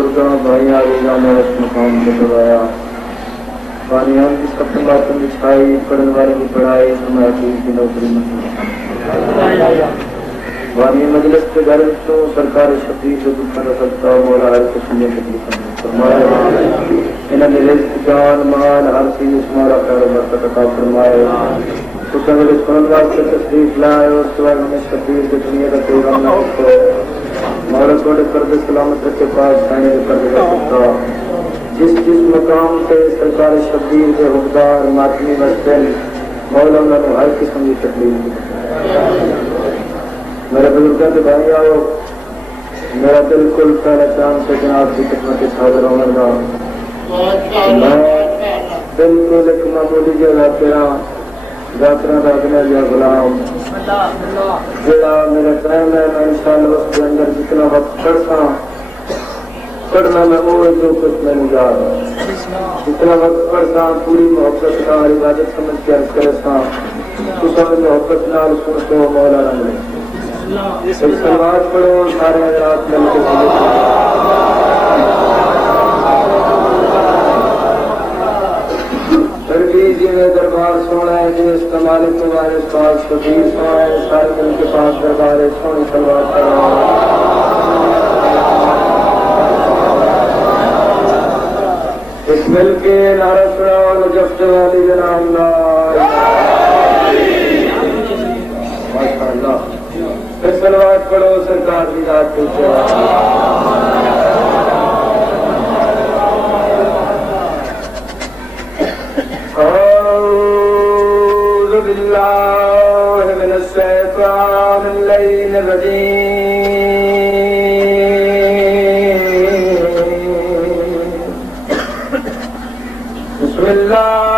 बुजुर्गों भाई आवेगा मेरे मकाम को दबाया बानियान की सपन बातों की छाई पढ़ने वाले की पढ़ाई समाती की नौकरी वानी मजलिस के घर तो सरकारी शक्ति से दुख कर सकता मौला हर कुछ सुनने के लिए फरमाए इन्होंने रिज़्क़ जान माल हर चीज तुम्हारा खैर बरकत अता फरमाए कुछ अगर इस कुरान वास्ते तशरीफ लाए और उसके बाद हमें शबीर की दुनिया का कोई गम ना हो मौला कोड कर दे सलामत रखे पास खाने के कर देगा सकता जिस मकाम से सरकारी शबीर के हुक्मदार मातमी मस्तिन मौला ने हर किस्म की तकलीफ मेरे बुजुर्गों के भाई आओ मेरा बिल्कुल पहले चांद से जनाब की खिदमत हाजिर होगा मैं बिल्कुल एक मामूली जगह तेरा यात्रा दाखिला या गुलाम जेड़ा मेरा टाइम है मैं इंशाअल्लाह उसके अंदर जितना वक्त पढ़ना मैं वो जो कुछ मैंने याद जितना वक्त पढ़ता पूरी मोहब्बत का इबादत समझ के अर्ज करे तो सब मोहब्बत नाल सुन को मौला रंग सलवात पढ़ो सारे रात मिलकर तरबीज में दरबार सोना है जिस कमाल तुम्हारे पास कबीर सोना है सारे मिल के पास दरबार है सोनी सलवात करो इस मिल के नारा सुनाओ जफ्त वाली जनाब माशाअल्लाह फिर सलवात पढ़ो सरकार की रात पीछे औज़ु बिल्लाहि मिनश शैतानिर रजीम बिस्मिल्लाह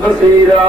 बसीरा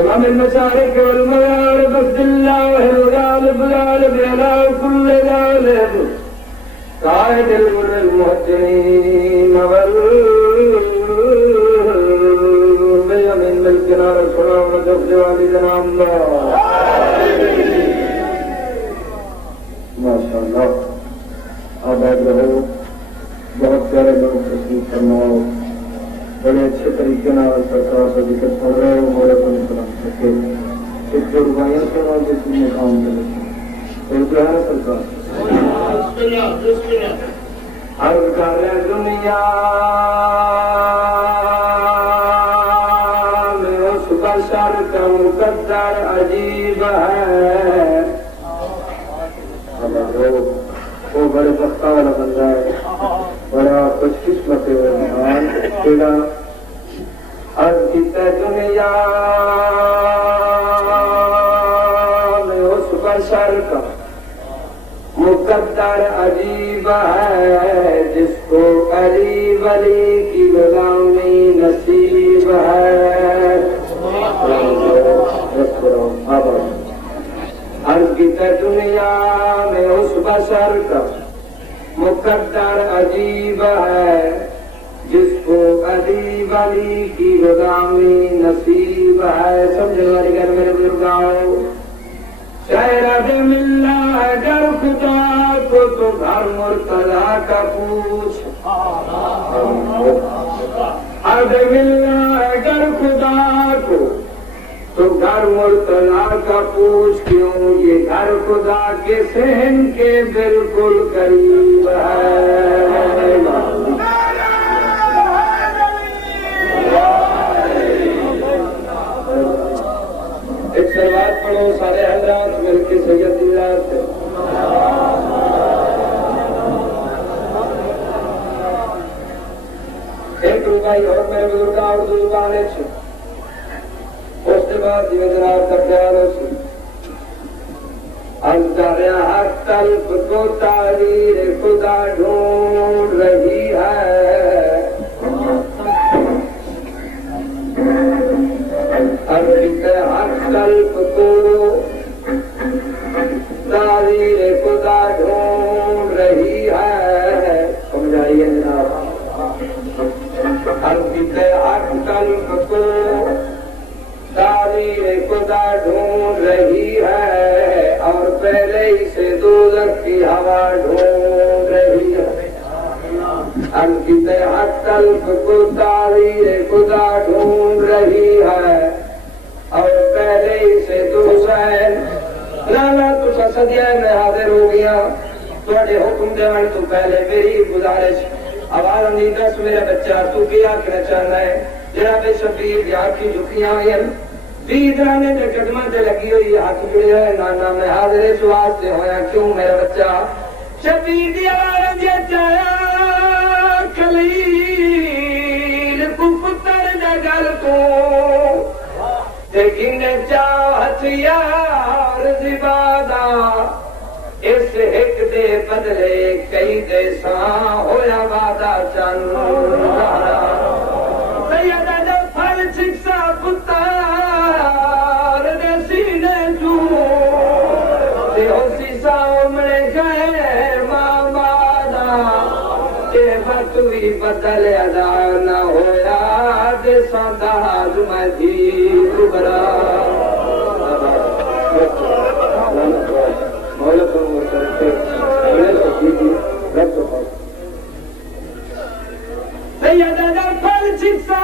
इमाम المشارق والمغارب بسم الله الغالب غالب على كل غالب قائد الغر المهجرين والبيمين ملكنا رسولنا ونجف والدنا الله ما شاء الله आबाद रहो बहुत प्यारे लोग तस्वीर फरमाओ बड़े अच्छे तरीके से सरकार से जिक्र सुन रहे हो मोरे को निकल सके एक जो रुबाइयाँ सुनो जिसमें काम करे तो क्या है सरकार हर कर दुनिया में उस बशर का मुकद्दर अजीब है वो बड़े बख्ता वाला बंदा है बड़ा खुशकिस्मत मेहमान तेरा हर कितने दुनिया में उस बशर का मुकद्दर अजीब है जिसको अली वली की गुलामी नसीब है हर कितने दुनिया में उस बशर का मुकद्दर अजीब है जिसको अली वली की गुलामी नसीब है। समझने वाली घर मेरे बुजुर्गों शहरद मिल्ला अगर खुदा को तो घर मुर्तजा का पूछ अगर मिल्ला अगर खुदा को तो घर मुर्तजा का पूछ क्यों ये घर खुदा के सहन के बिल्कुल करीब है। एक सलवात पढ़ो सारे हजरात मिलके सैयदुल्लाह से एक रुपये और मेरे बुजुर्ग और दो जुबाने उसके बाद ये जनाब का ख्याल अंतर हक तल्फ को तारीर खुदा ढूंढ रही है अंतर हक तल्फ को तारीर खुदा ढूंढ रही है। समझाइए जनाब अंतर हक तल्फ को तारीर खुदा ढूंढ रही है और पहले ही से दोज़ख की हवा ढूंढ रही है। अंकित तल्फ को तारीर खुदा ढूंढ रही है और पहले ही से दोज़ख लाला तुझा सदिया में हाजिर हो गया थोड़े हुक्म देने तो पहले मेरी गुजारिश आवाज नहीं दस मेरा बच्चा तू क्या कहना चाहना है जनाब शबीर की आंखें झुकियां हुई बीदराने के कदम से लगी हुई हाथ जुड़े है नाना मैं हाजिर सुवास से होया क्यों मेरा बच्चा शबीर की आवाज खलील पुत्र जगल को लेकिन चाहत यार जिबादा इस एक दे बदले कई देसा होया वादा चंद फल शिक्षा पुतार सीने जू सामने गए मामादा के वक्त भी बदल अदा न होया देसा दाज मधी कुबरा फल शिक्षा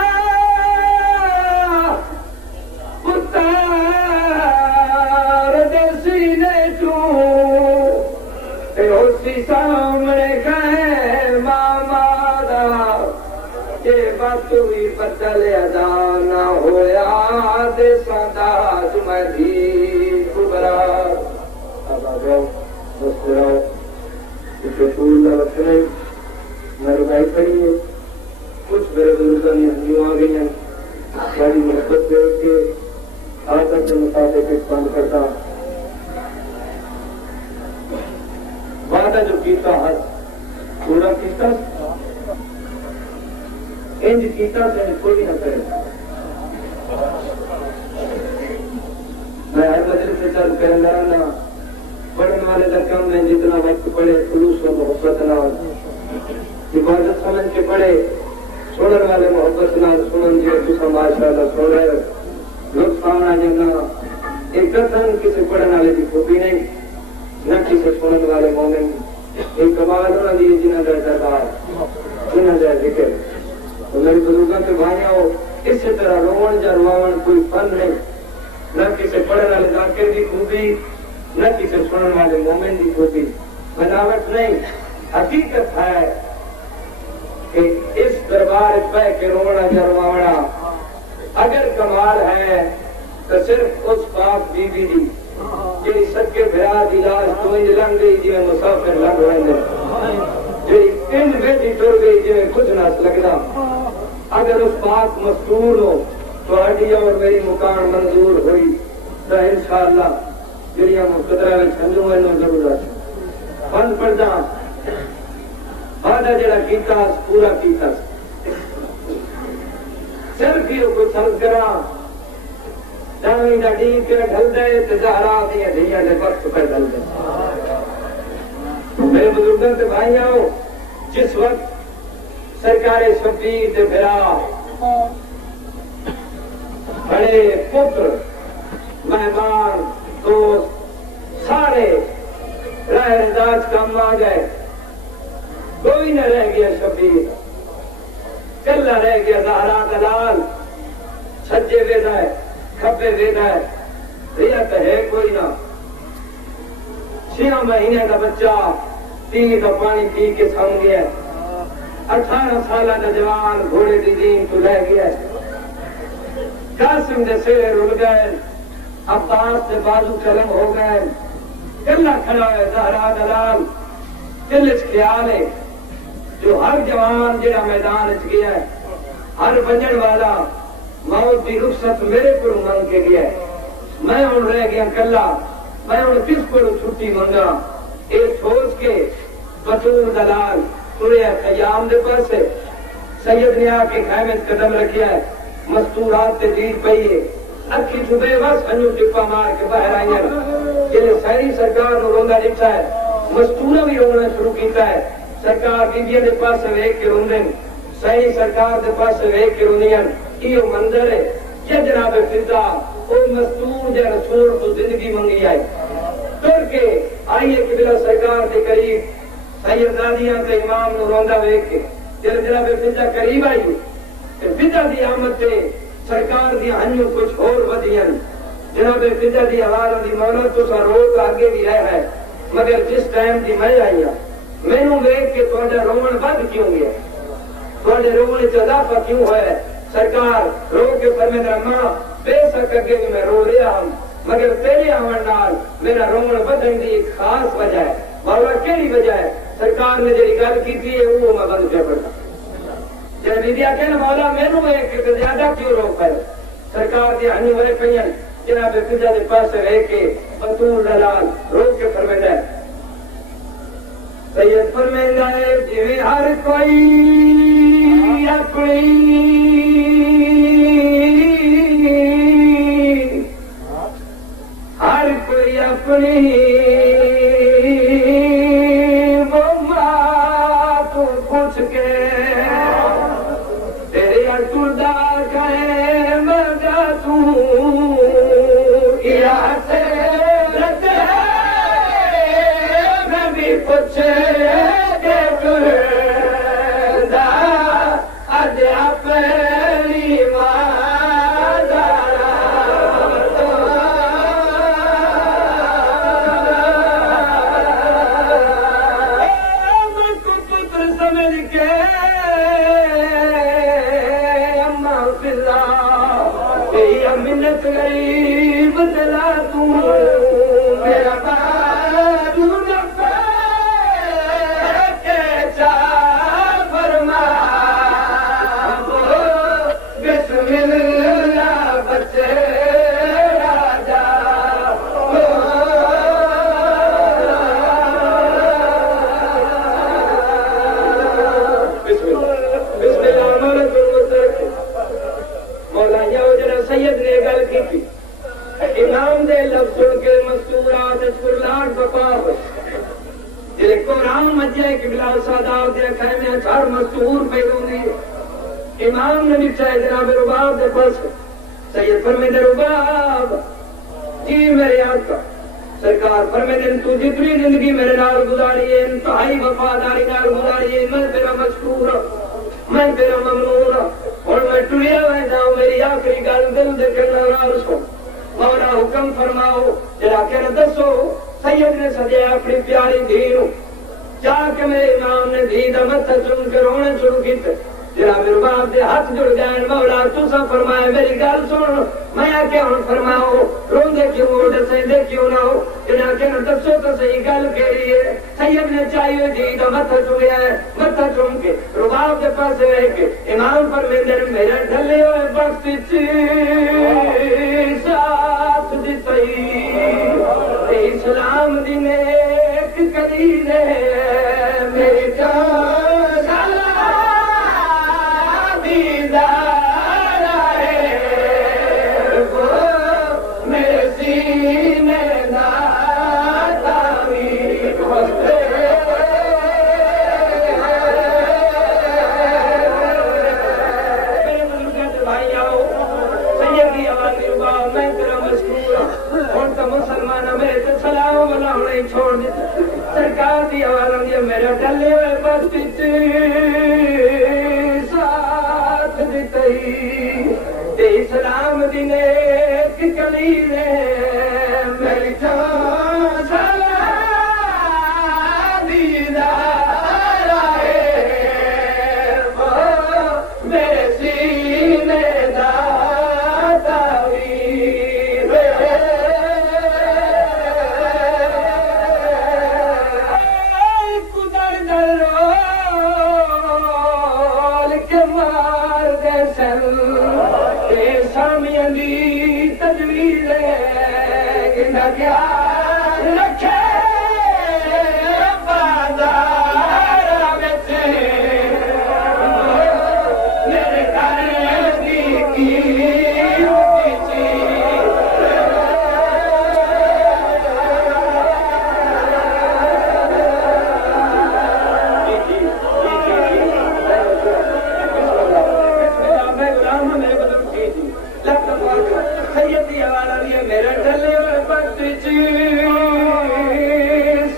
सामने गए मामादा के वक्त भी बदल अदा न होया देसा दाज मधी कुबरा। अब आ जाओ बस रहो मेरे भाई खड़ी है कुछ मेरे बुजुर्गों ने हंडियों आ गई हैं बड़ी मोहब्बत देख के आदत के मुताबिक बंद करता वादा जो कीता है पूरा कीता इंज कीता से कोई न करे में जितना वक्त पड़े खुलूस और मोहब्बत नाल इबादत समझ के पढ़े, सुनने वाले मोहब्बत नाल सुनन जे तुसा माशाअल्लाह सुन रहे लुत्फ आना जना एक कथन किसी पढ़ने वाले की खूबी नहीं, न किसी सुनने वाले मोमिन एक कमाल होना दी जिन्हें दरबार जिन्हें जाए जिक्र। तो मेरे बुजुर्गों के भाइयों, इसी तरह रोवन या रुआवन कोई फन नहीं, न किसी पढ़ने वाले जाकिर की खूबी, न किसी सुनने वाले मोमिन की खूबी, बनावट नहीं। हकीकत है कि इस दरबार पे के रोना या रुआवना अगर कमाल है तो सिर्फ उस पाक बीबी दी जी सके भरा दी लाश तो लंघ गई जिवें मुसाफिर लंघ रहे जी इन बेटी टुर गई जिवें कुछ ना लगता। अगर उस पाक मस्तूर हो तो और मेरी मुकान मंजूर हुई तो इंशाअल्लाह दुनिया मुकदरा में समझू मैनू जरूरत फन पढ़दा वादा जरा कीता पूरा कीता सिर्फ ही कोई समझ करा दावी दा डी के ढल दे ते जहरा दी धिया दे वक्त पर ढल दे। मेरे बुजुर्गों के भाइयों, जिस वक्त सरकारे शबीर दे फिरा बड़े पुत्र मेहमान दोस्त सारे राह रजाज कम आ गए, कोई न रह गया शबीर, कल्ला रह गया जहरा दलाल। सज्जे वेदा है खब्बे वेदा है, रियत है कोई ना। 6 महीने का बच्चा पी का पानी पी के सम गया, 18 साल का जवान घोड़े की दीन तो रह गया। कासिम के सिरे रुल गए, अब्बास के बाजू कलम हो गए, कल्ला खड़ा है जहरा दलाल। दिल ख्याल है जो हर जवान जरा मैदान च गया है, हर बजन वाला मौत की रुखसत मेरे को मंग के गया, मैं हूं रह गया कला, मैं हूं किस को छुट्टी मंगा। ये सोच के बतूर दलाल तुरे खयाम दे पास सैयद ने आके खैमे कदम रखिया है, मस्तूरात से जीत पई है, अखी छुपे बस हनू टिप्पा मार के बाहर आई जिन्हें सारी सरकार को रोंदा दिखा है, मस्तूरा भी रोना शुरू किया है। सरकार बीबिया के पास वेख के रोंदे, सही सरकार के पास वेख के रोंदियां। यो मंदिर है ये जनाब फिजा ओ मस्तूर या रसूल तो जिंदगी मंगी आई तुर के आइए किबला सरकार के करीब सैयदादियां ते इमाम नु रोंदा वेख के जब जनाब फिजा करीब आई ते फिजा दी आमद से सरकार दी हन्यू कुछ और वधियां। जनाब फिजा दी आवाज दी मौला तो सा रोज आगे भी रहा है, मगर जिस टाइम की मैं आई मैनू वेख के तुहाडा रोवण बद क्यों गया, तुहाडे रोवण च इजाफा क्यों होया। सरकार रो के फरमे अम्मा बेशक अगे भी मैं रो रहा हूं, मगर तेरे आवन नाल मेरा रोवण बदन की एक खास वजह है। मौला केड़ी वजह है? सरकार ने जी गल की थी वो मैं बंद कर पड़ा। जब विद्या कहना मौला मैनू एक ज्यादा क्यों रोक है। सरकार की हनी वरे पईन जनाब फिजा के पास रह के बतूर दलाल रो के फरमेंदा सैयद फरमेंदा है जिवें हर कोई अपनी हर कोई अपनी मम्मा को पूछ के तेरे अटुदा कहे मगा तू या से लगे मैं भी कुछ के तुरदा अज अपनी मिन्नत गरीब दिला तू मेरा बाजू न के चा फरमा बिस्मिल्लाह बच्चे राजा बिस्मिल्लाह मौला जरा सैयद ने गल की इमाम दे लफ्जों के मस्तूरात कुरलाट बपाव जिसको राम मजे किबला सादात दे खैमे चार मस्तूर पैदो ने इमाम ने लिखा जनाब रुबाब दे पास सैयद फरमाते रुबाब जी मेरे आका सरकार फरमाते तू जितनी जिंदगी मेरे नाल गुजारी है इंतहाई वफादारी नाल गुजारी है मैं तेरा मशकूर मैं तेरा ममनून और मैं टुरिया में जाऊं मेरी आखिरी गल दिल दे कहना सुन मौला हुक्म फरमाओ जरा के दसो सैयद ने सजा अपनी प्यारी धी जाके मेरे इमाम ने धी का मत्था चुम के रोने शुरू किए जरा मेरे बाप के हाथ जुड़ गए मौला तुसा फरमाया मेरी गल सुन मैं आके हुन फरमाओ रोंदे क्यों दसे क्यों ना हो इन्हें के दसो तो सही गल कही है सैयद ने चाहिए धी का मत्था चुमया है मत्था चुम के रुबाब के पास रह के इमाम फरमाते मेरे ढले हुए वक्त साथ दिता इस्लाम दी नेक करी ने मेरी जान दीदार है वो मेरे सीने नातावी मेरे बुजुर्ग भाई आओ सैयद की आवाज मैं तेरा मशहूर और तो मुसलमान मेरे तो सलाम वाला होने छोड़ दे सरकार की आवाज दिया मेरा डले हुए बस साथ दिते इस्लाम दी नेक कली ने मेरी जान दीदार है वो मेरे सीने दा तजवीज क्या रखे बाजार मेरे घर की मेरे डले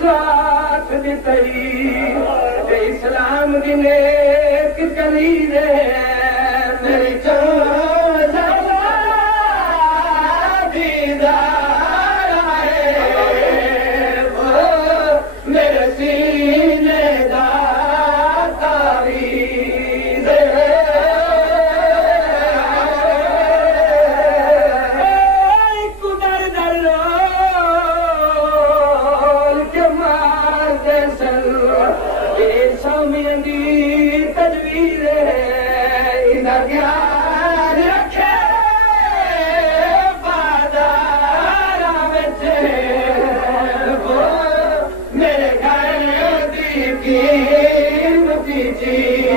साथ दितई इस्लाम दी नेक कली ने मेरी जान दीदार है वो मेरे सीने दा तावीज़ तजवीज क्या रखे बाजार वो मेरे घर की चीज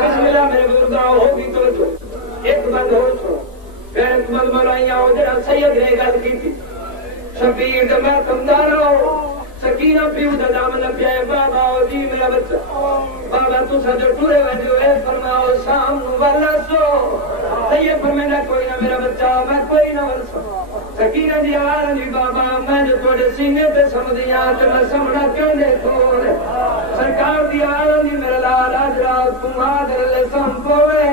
बिस्मिल्लाह मेरे बुजुर्गों होगी तो जो एक बंद हो छो फिर एक बंद मराइया हो जरा सैयद ने गल की थी शबीर मैं समझाना सकीना पीऊ का दामन लग जाए बाबा जी मेरा बच्चा बाबा तू सजो टूरे वजो है फरमाओ शाम वाला सो सही फरमाना कोई ना मेरा बच्चा मैं कोई ना वरसो सकीना जी आवाज नहीं बाबा मैं जो थोड़े सीने पे समझिया तो मैं समझना क्यों देखो सरकार दी आवाज नहीं मेरा लाल आज रात तुम्हारे संपोवे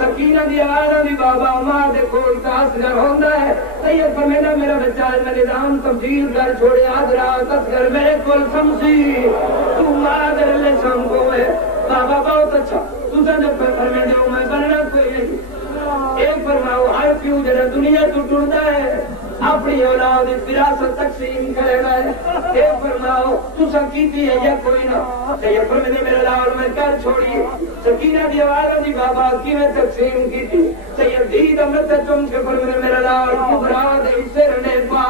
सकीना दी आवाज नहीं बाबा मां देखो तासगर होंदा है सही फरमाना मेरा बच्चा मैं निजाम तब्दील कर छोड़े आज रात असगर मेरे को समझी तू मादर ले संपोवे बाबा बहुत अच्छा तुझे जब फरमाने दो मैं बनना कोई नहीं एक फरमाओ हर क्यों जरा दुनिया तू टूटता है अपनी औलाद विरासत तकसीम करेगा ये फरमाओ तू संकीती है या कोई ना ये फरमाने मेरा लाल मैं कर छोड़ी सकीना दी आवाज दी बाबा की मैं तकसीम की थी सैयद दी दमत तुम के फरमाने मेरा लाल कुबरा दे सिर ने पा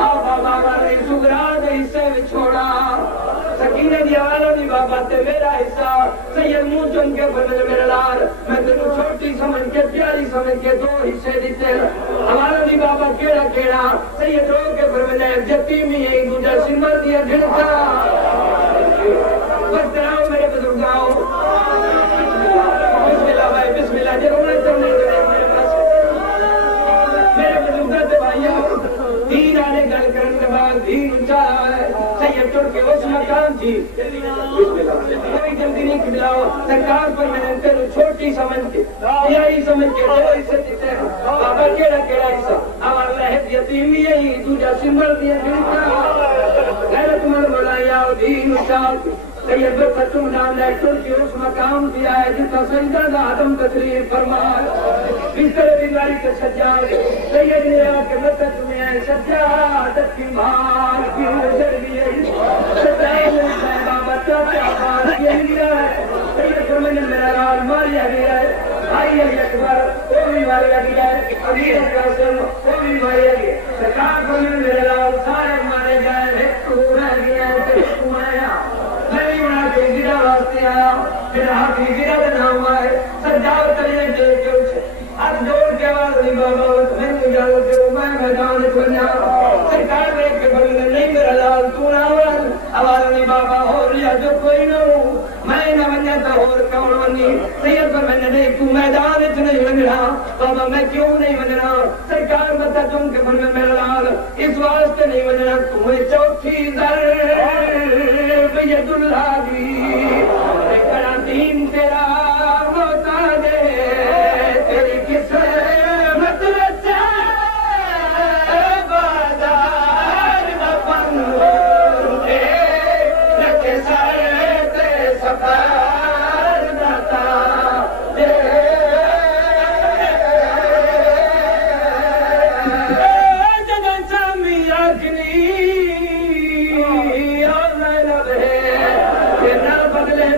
आ बाबा रे सुगरा दे से छोड़ा सकीने दी आवाज़ दी बाबा ते मेरा हिस्सा सैयद मुंह चुन के फरमाया मेरे लाल मैं तेनू छोटी समझ के प्यारी समझ के दो हिस्से दिते आवाज़ दी बाबा केड़ा केड़ा सैयद रो के फरमाया यतीमी है दूजा सिमर दिया गिनता बस कराओ मेरे बुजुर्गाओ बिस्मिल्लाह भाई बिस्मिल्लाह जरूर तुमने मेरे पास मेरे बुजुर्ग ते भाइयों दीन आने गल करने के बाद दीन ऊंचा है सैयद टुर के उस मकान थी कोई जल्दी नहीं खिलाओ सरकार पर मैंने तेरे छोटी समझ के यही समझ के दो हिस्से देते हैं बाबा केड़ा केड़ा हिस्सा हमारा लहद यतीमी है दूजा सिमर दिया गिनता गैरत मल मलाया दीन ऊंचा सैयद तुम नाम टुर के उस मकाम दिया है जिसका सजदा का आदम तस्लीम फरमाए बिस्तर बीमारी के सज्जाद सैयद ने आके मदद में सज्जाद की मां की नजर लिए सज्जाद ने बाबा चाचा बात किया है सैयद फरमाने मेरा लाल मारिया गया है भाई अकबर वो भी मारिया गया है अमीर कासिम वो भी मारिया गया सरकार फरमाने मेरे लाल सारे मारे गए एक पूरा गया है तू आया गिरा वास्ते आया मेरा हाथी गिरा का नाम है सज्जाद तले देख के उठे हाथ जोड़ के आवाज नहीं बाबा मैंने जानो के मैं मैदान में बना सरकार देख के बोले नहीं मेरा लाल तू ना आवाज नहीं बाबा हो लिया जो कोई ना हो मैं न बना तो और कौन बनी सैयद पर मैंने नहीं तू मैदान में नहीं बनना बाबा मैं क्यों नहीं बनना सरकार बता तुम के मन में मेरा लाल इस वास्ते नहीं बनना तुम्हें चौथी दर यदुल्लाह दी तेरा दीन तेरा होता दे तेरी किस्मत रचा बाजार न पंगे रखे सारे ते सफर दाता दे जगन सामी अग्नि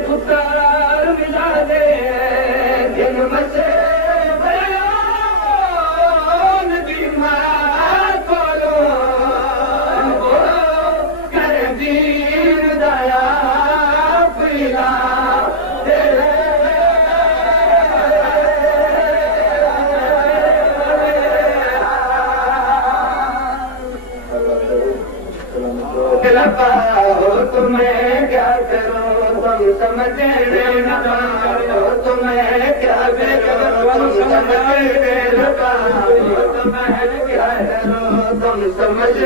पुकार मिला दे दिन बसे बयान बीमार खोलो कर दीन दया पिला दे तुम्हें क्या करो तुम समझे न पाओ तुम्हें क्या करो तुम समझे न पाओ तुम्हें क्या करो तुम समझे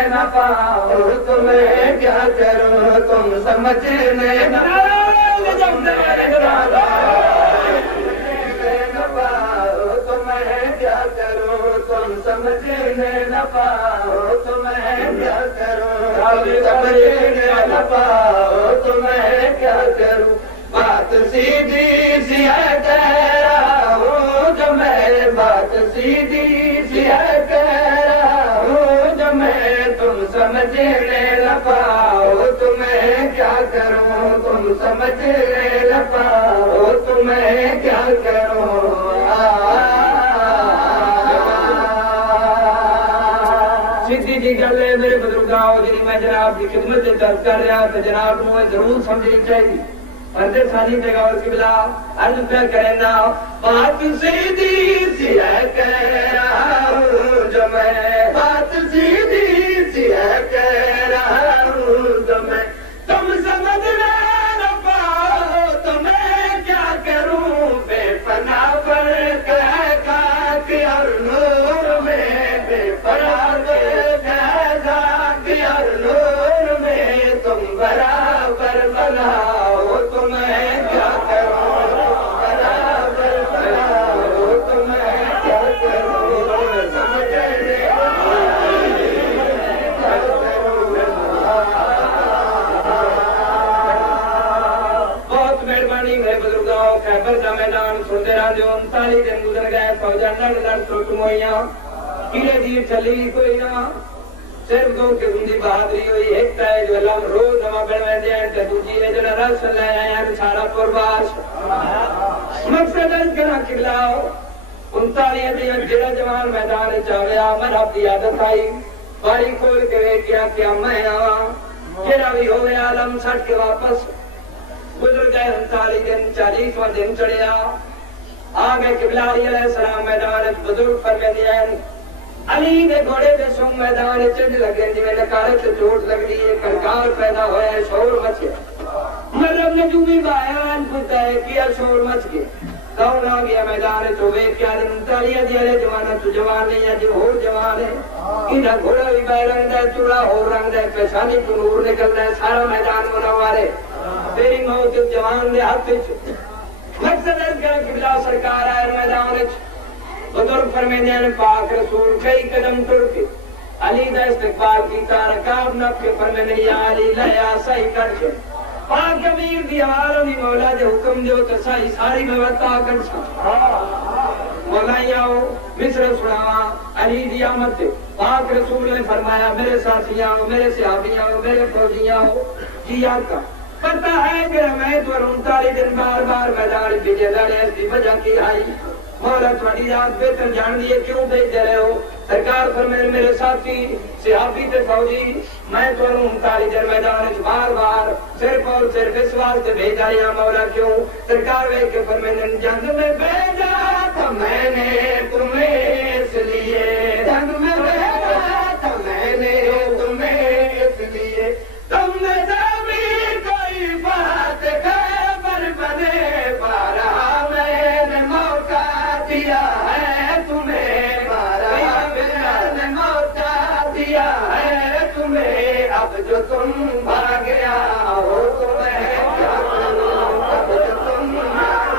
न पाओ तुम्हें क्या करो तुम समझे न पाओ तुम्हें क्या करो तुम समझे न पाओ तुम्हें क्या करो तुम समझे न पाओ तुम्हें क्या करो समझे न पाओ तुम्हें क्या करूं बात सीधी सी है कह रहा हूँ जो मैं बात सीधी सी है कह रहा हूँ जो मैं तुम समझे न पाओ तुम्हें क्या करूं तुम समझे न पाओ तुम्हें क्या करूं सीधी जी गल है मेरे बुजुर्गों जी मैं जनाब की खिदमत से दर्ज कर रहा तो जनाब को जरूर समझनी चाहिए अर्दे सानी जगह और किबला अर्ज पे करना बात सीधी सी है कह रहा हूँ जो मैं बात सीधी सी है कह रहा हूँ जो मैं तुम समझ न पाओ तुम्हें क्या करूँ बेपना पर कह खाक और नूर में बेपना नूर में तुम बराबर बनाओ तुम्हें क्या करो बराबर बनाओ तुम्हें क्या करो समझे बहुत मेहरबानी मेरे बुजुर्गों खैबर का मैदान सुनते रहा जो 39 दिन गुजर गए फौजा लड़ टुट मोइया कीड़े दी चली कोई ना सिर्फ दो किस्म की बहादुरी हुई एक तो है जो अल्लाह रोज नवा बनवाते हैं तो दूसरी है जो रस ले आए हैं सारा कुर्बाश मकसद करा खिलाओ 39 दिन जेड़ा जवान मैदान च गया मैं आपकी आदत आई बारी खोल के क्या मैं आवा जेड़ा भी हो आलम छट के वापस गुजर गए 39 दिन 40वां दिन चढ़िया आ गए किबला अलैहिस्सलाम मैदान बुजुर्ग फरमाते अली दे घोड़े दे सुम मैदान चढ़ लगे जिवें नकारे ते चोट लगदी है कलकार पैदा होया शोर मचे मरम ने जूमी बयान पूछता है क्या शोर मच गया कौन आ गया मैदान तो वे क्या 39 दियाले जवान तू जवान नहीं है जो होर जवान है इना घोड़ा भी बै रंग दा चूड़ा होर रंग दा पेशानी को नूर निकलदा है सारा मैदान मुनव्वर है तेरी मौत जवान दे हाथ विच मकसद है कि किबला सरकार आए मैदान विच बुजुर्ग फरमाते हैं पाक रसूल कई कदम टुर के अली दा इस्तकबाल कीता रकाब नफ के फरमाने या अली लया सही कर छे पाक अमीर दी आवाज़ दी मौला दे हुक्म दो तो सही सारी व्यवस्था कर मौलाइयाओ मिस्र सुनावा अली दी आमद पे पाक रसूल ने फरमाया मेरे साथियों मेरे सहाबियों मेरे फौजियों जी आका पता है कि मैं तो 39 दिन बार मैदान भेजे जा रहे इसकी वजह की आई मौला थोड़ी रात बेहतर जान दिए क्यों भेज रहे हो सरकार पर मेरे साथी सहाबी ते फौजी मैं तो 39 दिन मैदान बार सिर्फ और सिर्फ इस वास्ते भेजा या मौला क्यों सरकार वे के फरमाने जंग में भेजा था मैंने तुम्हें इसलिए जंग में भेजा था मैंने तुम्हें इसलिए तुमने जमीन कोई बात खबर बने पारा मैंने मौका दिया है तुम्हें पारा मैंने मौका दिया है तुम्हें अब जो तुम भाग गया हो तो मैं क्या करूं अब जो तुम भाग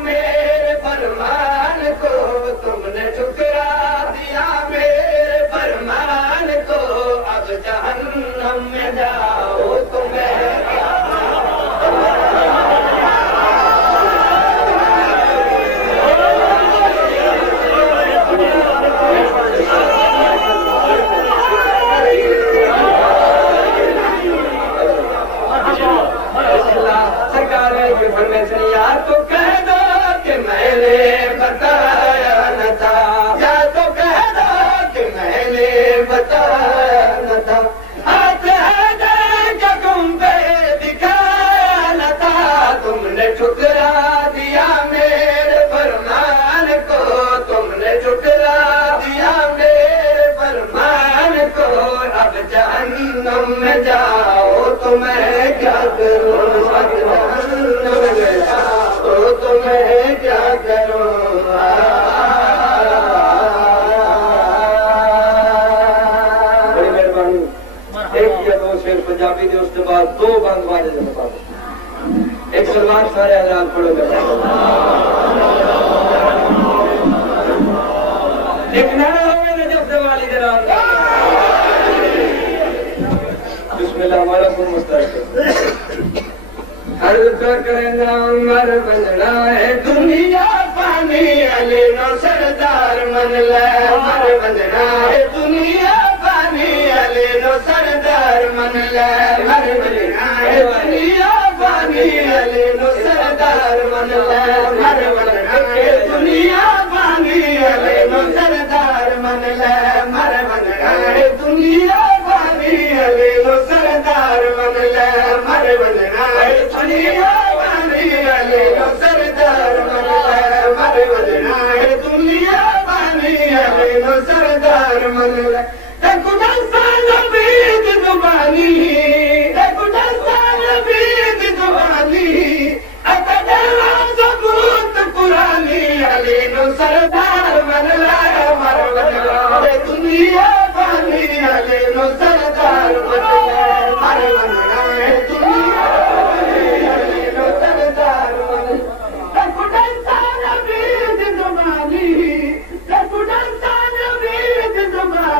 मेरे फरमान को तुमने ठुकरा दिया मेरे फरमान को अब जहन्नम में जाओ तुम्हें सरकार के फरमान यार तो कह दो कि मैंने बताया न था या तो कह दो कि मैंने बताया न था हाथ है जगम पे दिखाया न था तुमने ठुकरा दिया मेरे फरमान को तुमने ठुकरा दिया मेरे फरमान को अब जहन्नम में जाओ तो मैं क्या करूं तो मैं क्या करूं बड़ी मेहरबानी एक या दो शेर पंजाबी दे उसके बाद दो बंद वाले दे मुताबिक एक सलमान सारे हजरात पढ़ोगे एक नारा होगा नजफ वाली दे रहा बिस्मिल्लाह हमारा सुन मुस्तैद हर करेंगा उमर बनना है दुनिया पानी अली नो सरदार मन ले मर बनना है दुनिया पानी अली नो सरदार मन ले मर बनना है दुनिया पानी अली नो सरदार मन ले मर बनना है दुनिया पानी अली नो सरदार मन ले मर बनना है दुनिया पानी अली नो सरदार मन ले मर बनना है दुनिया पानी अली नो सरदार मन ले मर बनना है दुनिया पानी अली नो सरदार मन ले देखो दस्तान बीत जुबानी देखो दस्तान बीत जुबानी अकदरा सबूत पुरानी अली नो सरदार मन ले मर बनना है दुनिया पानी अली नो सरदार मन ले मर बनना है दुनिया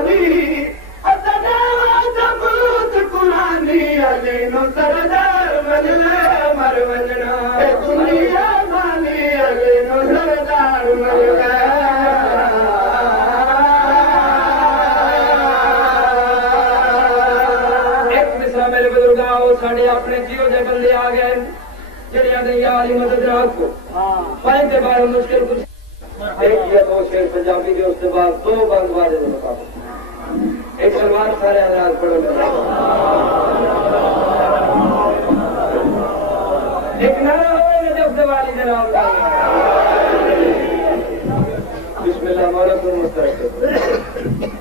Be बुजुर्ग आओ साढ़े अपने जियो दे बंदे आ गए जड़िया दे यार ही मदद रखो भाई के बारे मुश्किल कुछ एक या दो शेर पंजाबी के उसके बाद दो बंद बाजे बताओ एक सलमान सारे आजाद पढ़ो एक नारा हो जब दिवाली जनाब बिस्मिल्लाह मौलाना मुस्तरक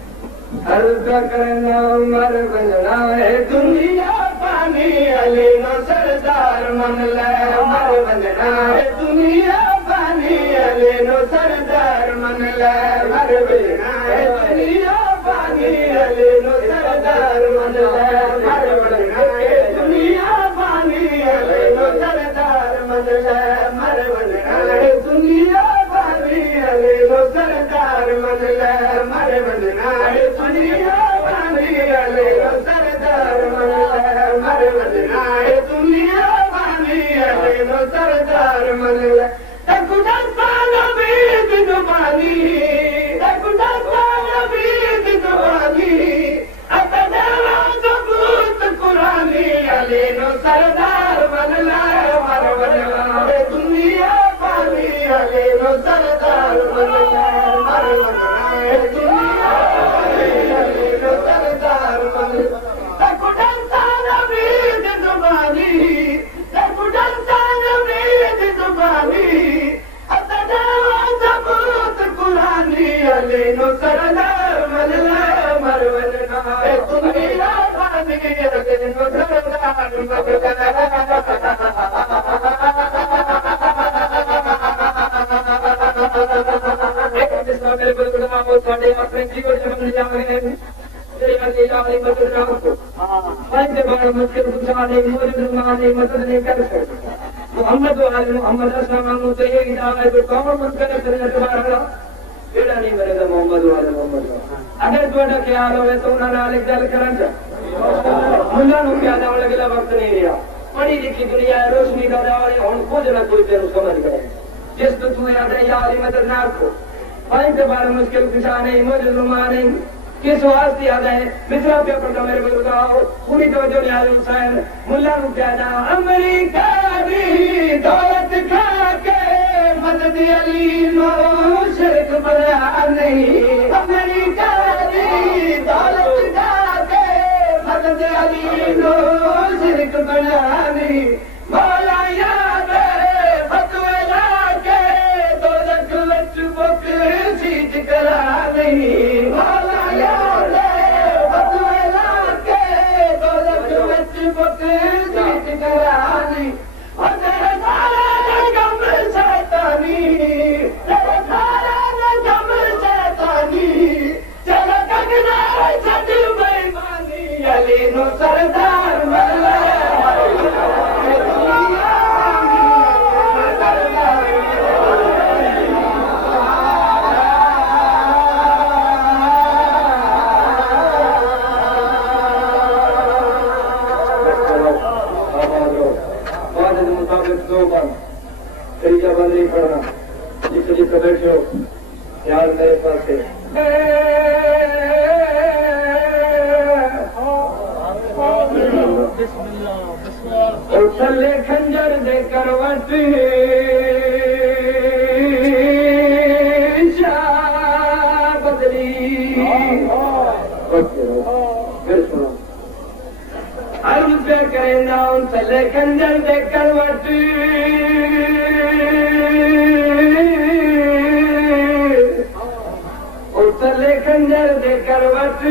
अर्ज करना मर बनना है दुनिया पानी अली नो सरदार मन ले मर बनना है दुनिया पानी अली नो सरदार मन ले मर बनना है दुनिया पानी अली नो सरदार मन ले मर बनना है दुनिया पानी अली नो सरदार मन ले मर बनना है दुनिया पानी अली नो सरदार मन ले मर बनना है दुनिया पानी अली नो सरदार मन ले मर बनना है दुनिया पानी अली नो सरदार मन ले तकुड़ा पाला बीत जुबानी तकुड़ा पाला बीत जुबानी अतदेवा सबूत कुरानी अली नो सरदार मन ले मर बनना है दुनिया पानी अली नो सरदार मन ले मर बनना है दुनिया पानी अली नो सरदार मन ले तकुड़ा पाला बीत जुबानी तकुड़ा पाला बीत जुबानी अतदेवा सबूत कुरानी अली नो सरदार मन ले मर बनना है दुनिया पानी अली नो सरदार मन ले मेरे बुजुर्गों साढ़े अपने जीवन से बन जाए तेरे अली जाने मदद ना हो भाई के बारे मुश्किल गुजारने मौजूद माने मदद नहीं कर सकते मोहम्मद वाले मोहम्मद अस्सलाम तो ये हिदायत है कौन मन करे तेरे तुम्हारा एड़ा नहीं मेरे मोहम्मद वाले मोहम्मद अगर तुम्हारा ख्याल होवे तो उन्हां नाल एक गल करन जा मुल्ला नु क्या जाने लगेला वक्त नहीं रहा पढ़ी लिखी दुनिया रोशनी का दौर है हुन कुछ ना कोई तेरे समझ गए जिस तो तू याद है यार मदद ना को भाई के बारे मुश्किल कुशा नहीं मौजूद नहीं किस वास्ते याद है मित्रा पेपर का मेरे बुजुर्ग आओ पूरी तवज्जो नियाज हुसैन मुल्ला नु क्या जा अमेरिका दी दौलत खा के मदद अली नो शिरक बना नहीं अमेरिका दी दौलत खा के मदद अली नो शिरक बना नहीं मौला याद फतवे ला के दौलत वच बुक सीट करा नहीं मौला याद फतवे ला के दौलत वच बुक सीट करा नहीं और तेरे सारे गम शैतानी तेरे सारे गम शैतानी चलो कगना छट बेईमानी अली नो सरदार मल्ला तरीका बंद नहीं पड़ना जिस जिसको बैठो ख्याल मेरे पास है उछले खंजर दे करवट बदली फिर सुनो अर्ज पे कहना उछले खंजर दे करवट उछले खंजर दे करवट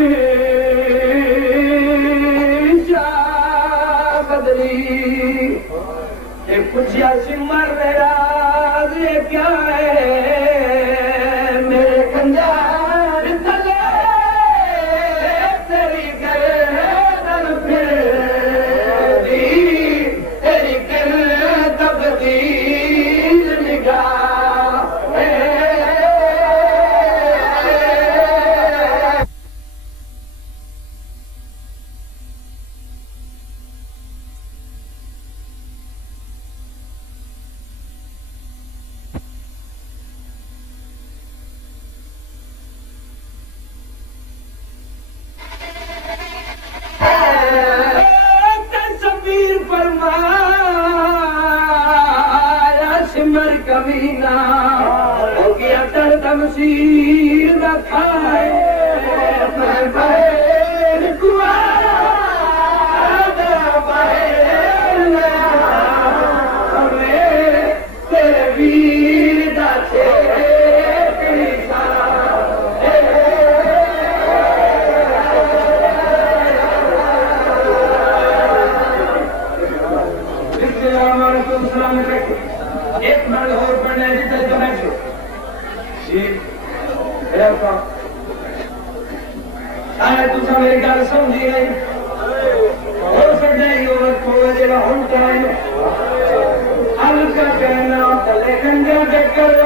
बदली पूछा सिमर राज क्या है मेरे खंजर तले तेरी गर्दन फिरती तेरी कर तब्दील निगाह सिमर कमीना हो गया दर्द मसीर न खाए मैं बैर कुआरा तेरे वीर दा एक बार और पढ़ने जितने तो बैठो शायद तुम मेरी गल समझी नहीं हो सकता है योग थोड़ा जरा उल्टा है हल्का कहना तले कंजा चक्कर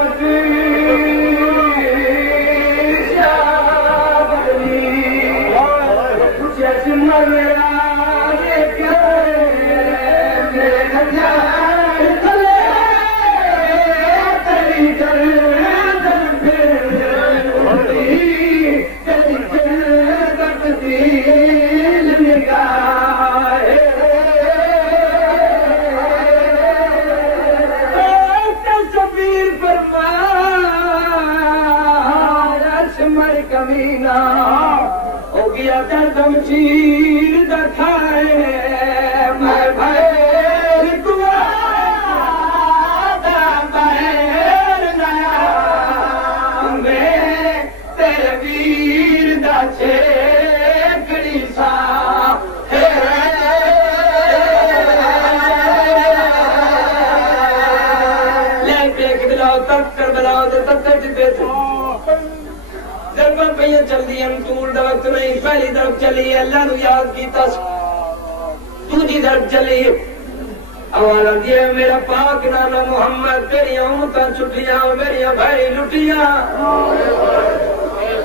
कुछ ऐसे मर मेरा मेरे कंजा कमीना हो गया दर्दम चीर दखाए मैं भैर तेरे वीर दे कड़ी सा बुलाओ तक कर बुलाओ तो तब तक जब पे चलती तूर वक्त नहीं पहली तरफ चली अल्लाह नु याद किया दूजी तरफ चली आवाज आती है मेरा पाक नाना मुहम्मद तेरिया उमता छुट्टियां मेरिया भाई लुटियां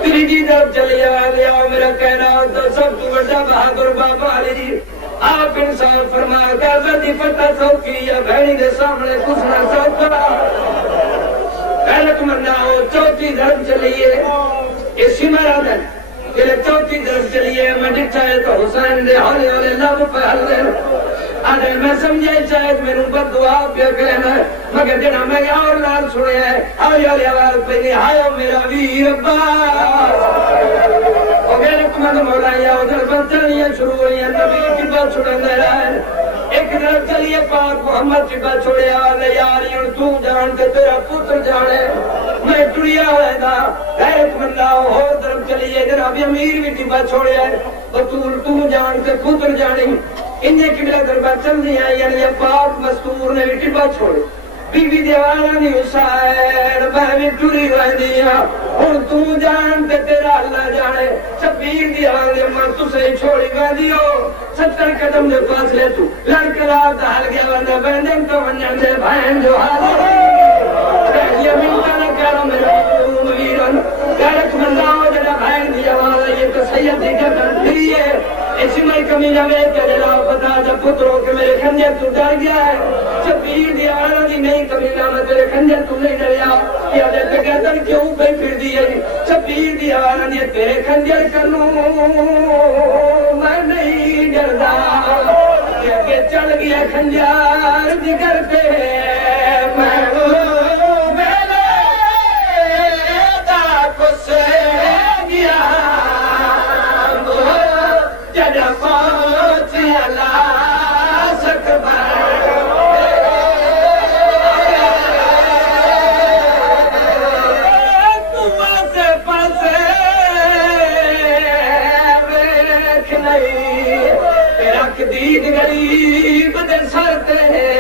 तीजी तरफ चली आवाज आओ मेरा कहना तो सब तू बड़ा बहादुर बाबा अली आप इंसान फरमा की पता सौखी या भैनी के सामने कुछ ना सौखा मरना हो चौथी धर्म चलिए चौथी तरफ चलिए मैं डिठा है तो हुसैन दे हौले हौले लब पे हल्ले अरे मैं समझे शायद मेनू बददुआ पे कहना मगर जेड़ा मैं और नाल सुने है हौले हौले आवाज पे हाय मेरा वीर अब्बास ओ गए तुम मौलाया उधर बचनियां शुरू हुई नबी की बात छुड़ांदा रहा एक तरफ चलिए पाक मोहम्मद चिब्बा छोड़िया ले यार तू जान ते तेरा पुत्र जाने मैं टुरिया होएगा गैरतमंदा हो तरफ चलिए जनाब अमीर भी टिब्बा छोड़िया बतूल तू जान ते पुत्र जानी इन्हें किबला दरबार चल दी है यानी पाक मस्तूर ने भी टिब्बा छोड़े बीबी दीवाना नी हुसैन मैं टुरी रहती हूं तू जान ते तेरा अल्लाह जाने शबीर दी हाल मैं तुसे छोड़ी गांधी हो 70 कदम दे फासले तू लड़करा दाल गया बंदा बंदन तो वंजन दे बहन जो हाल ये मिलता न करो मेरा वीरन गैरत मंदाओ जरा बहन दी आवाज ये तो सैयद दी गदन थी है ऐसी मैं कमी लगे तेरे ला पता जब पुत्रों के मेरे खंजर तू डर गया है शबीर दी आला दी नहीं कमी ना मैं तेरे खंजर तू नहीं डरिया या दे गदन क्यों पे फिर दी है शबीर दी आला दी तेरे खंजर करूं मैं नहीं डरदा के चल गया खंजर जिगर पे मैं मेरे दा कुछ गया जरा पहुंच अला सकबा तू पासे पासे वेख नहीं रख दी गरीब दे सर ते